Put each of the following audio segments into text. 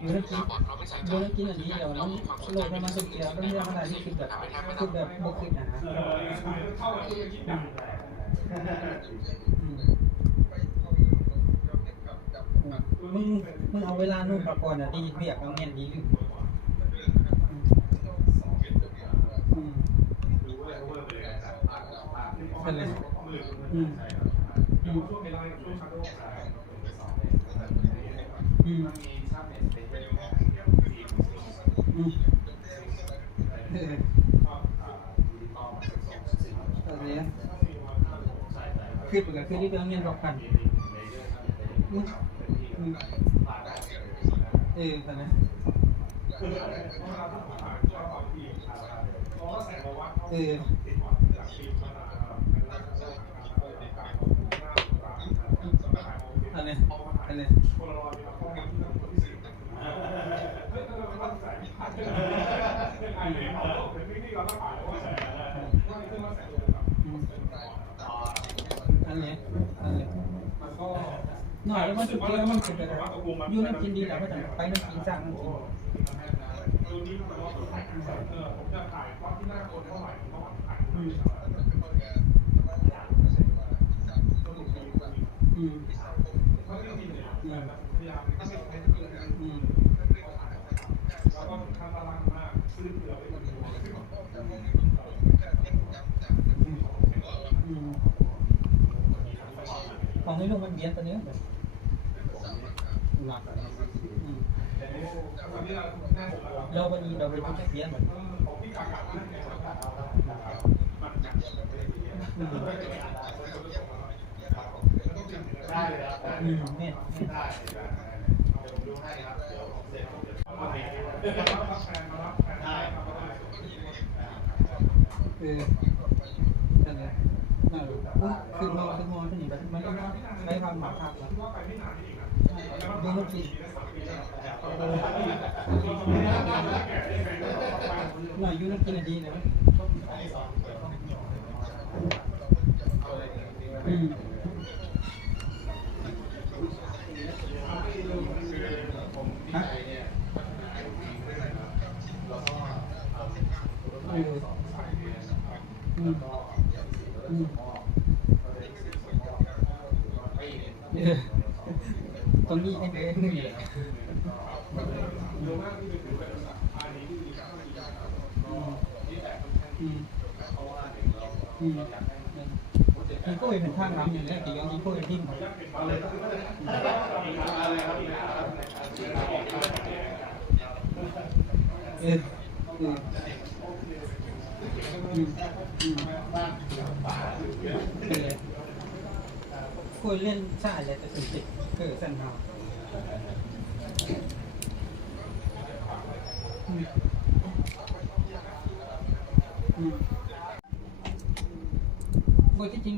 อยู่ในกินอยู่ในกินอันนี้เดี๋ยวน้องโลกมันสุดเดียวต้องเรื่องอะไรที่คือแบบคือแบบบกขึ้นนะนะมึงมึงเอาเวลานู่นประกอบอะดีเบียกเอาเงินดีหรืออืมเป็นเลยอืม อืมอืมอืมเออเอาเลยอะขึ้นไปกับขึ้นที่เป็นเงินหกพันอืมอืมเออตอนนั้เอออันนี้อันนี้ อันนี้อันนี้หน่อยแล้วมันสุดเดียวมันสุดเลยอยู่น้ำกินดีแล้วก็จะไปน้ำกินสร้างน้ำกินอืมอืมอืมอืมอืม ของในโลกมันเบียดตัวเนี้ยแบบหนักอืมเราวันนี้เราไปพูดแค่เบียดเหมือนอืมอืมเนี่ย เออนั่นแหละนั่นแหละคือมองคือมองที่นี่แบบมันก็ใช้ความหมาภาพแล้วดูลูกศิษย์น่อคินดีเลยอืม ตรงนี้ไอ้เบ้นี่แหละอืมอืมมันก็เป็นทางน้ำอย่างนี้แต่ยังยิ่งก็เป็นทิ้งเออเอออืมอืมเออ คุยเล่นชาเลยแต่สุดจิตเกิดสั้นหาอืมอืมบทที่จริง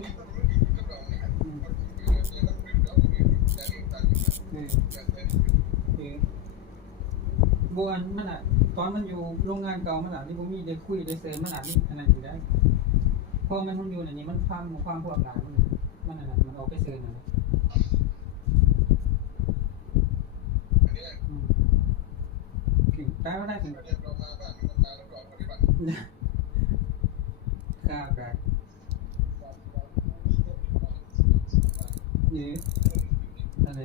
บัวมันอะ ตอนมันอยู่โรงงานเก่ามันอะที่ผมมีได้คุยได้เสริมมันอะนี่อันนั้นอยู่ได้พอมันทำอยู่ในนี้มันความความพวกหลานมันมันอันนั้นมันเอาไปเสริมนะอืมถึงแปลว่ได้ถึงข้าวแบบนี่อะไร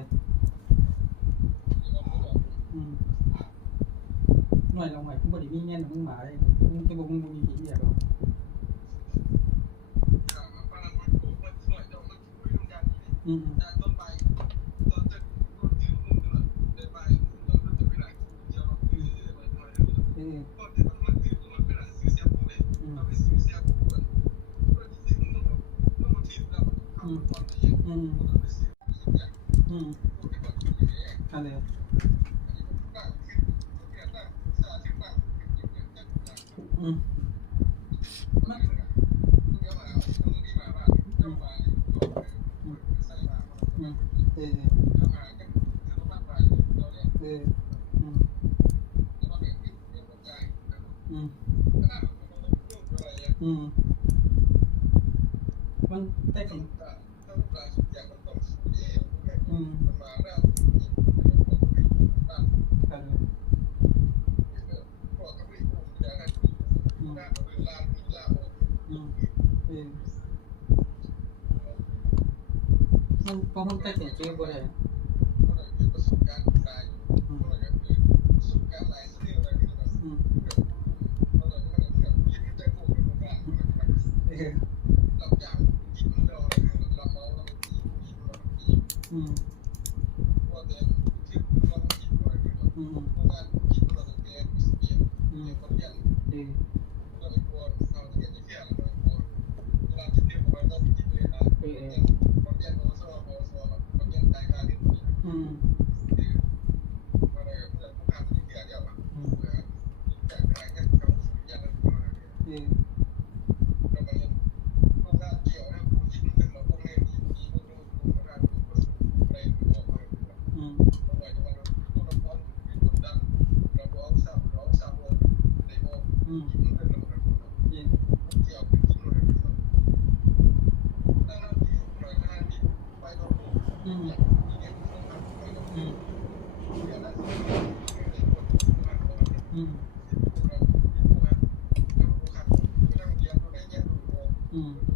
อืม หน่วยลงใหม่คุณบริมีเงี้ยมึงหมาเลยมึงจ มันอืมอืมเออเอออืมอืมอืมมันได้จริงอืม กันเลยอืมอืมเออ มันพอมันตัดสินใจบ่ได้อืมอืมเอออืมอืม อืมเออเอออืมอืมเอออืมอืมเออ อืมอืมอืมอืม